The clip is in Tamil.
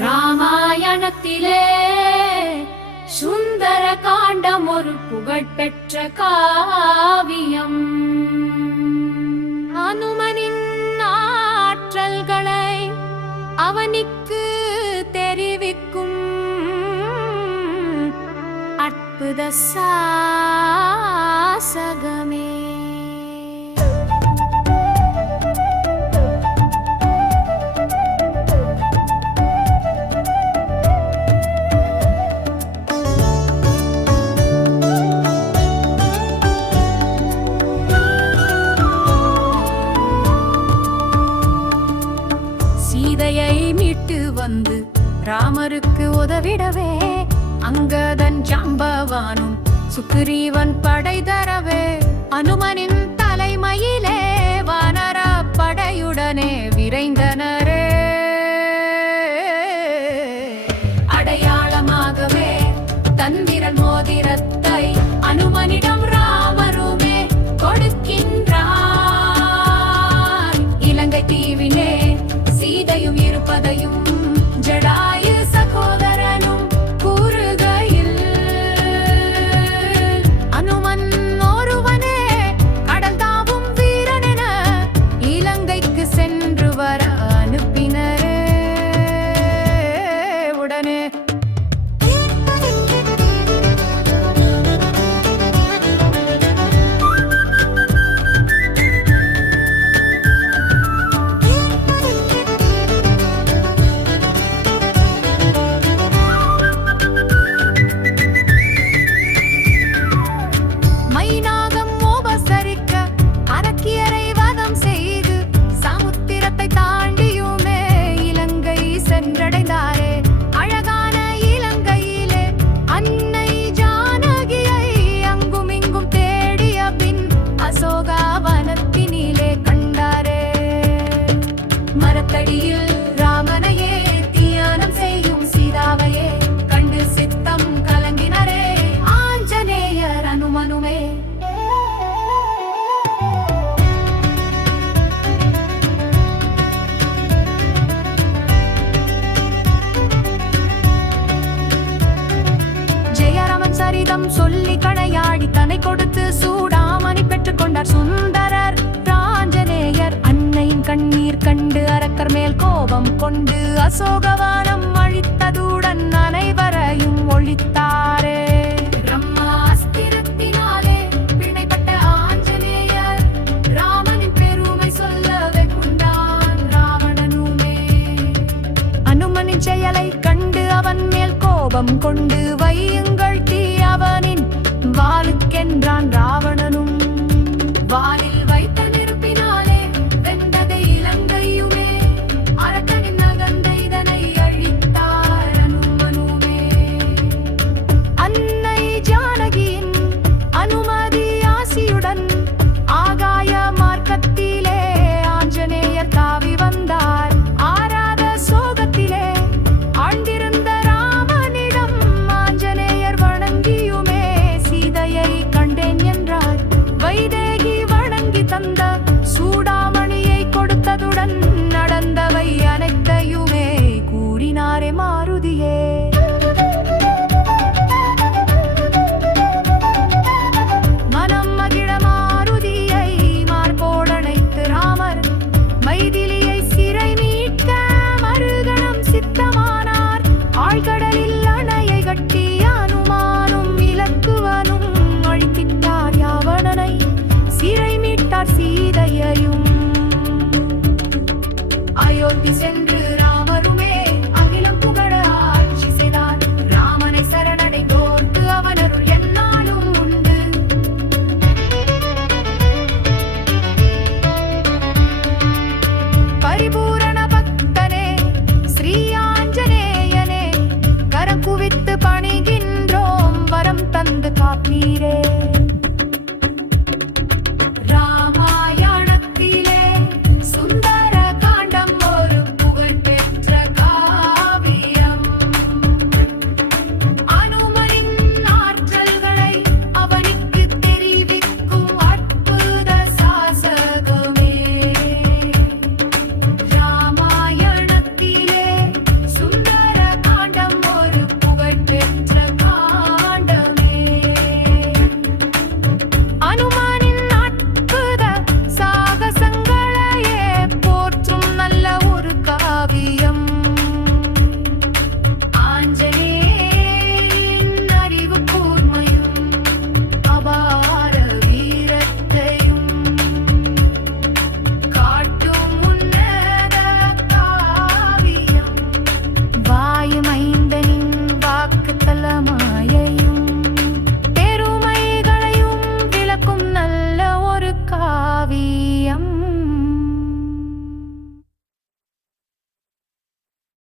ராமாயணத்திலே சுந்தர காண்டம் ஒரு புகழ்பெற்ற காவியம். அனுமனின் ஆற்றல்களை அவனுக்கு தெரிவிக்கும் அற்புத சாசகமே. சீதையை மீட்டு வந்து ராமருக்கு உதவிடவே அங்கதன் ஜாம்பவானும் சுக்ரீவன் படை தரவே அனுமனின் தலைமையிலே வானர படையுடனே விரைந்தனரே. அடையாளமாகவே தன் விரல் மோதிரத்தை அனுமனிடம் ராமருமே கொடுக்கின்றார். இலங்கை தீவிலே சீதையும் இருப்பதையும் ஜடாயு சகோதரனும் கூறுகையில் அனுமன் ஒருவனே கடல் தாவும் வீரனென இலங்கைக்கு சென்று வர அனுப்பினரே. உடனே மரத்தடியில் ராமனையே தியானம் செய்யும் சீதாவையே கண்டு சித்தம் கலங்கினரே ஆஞ்சநேயர் அனுமனுமே. ஜெயராமன் சரிதம் சொல்லி கடையாடி தன்னை கொடுத்து சூடாமணி பெற்றுக் கொண்டார் சுந்தரர். ஆஞ்சநேயர் அன்னையின் கண்ணீர் கண்டு அரக்கர் மேல் கோபம் கொண்டு அசோகவானம் அழித்ததுடன் அனைவரையும் ஒழித்தாரே. பிரம்மாஸ்திரத்தினாலே பிணைப்பட்ட ஆஞ்சநேயர் ராமனின் பெருமை சொல்லவே கொண்டான் ராவணனுமே. அனுமனின் செயலை கண்டு அவன் மேல் கோபம் கொண்டு வையுங்க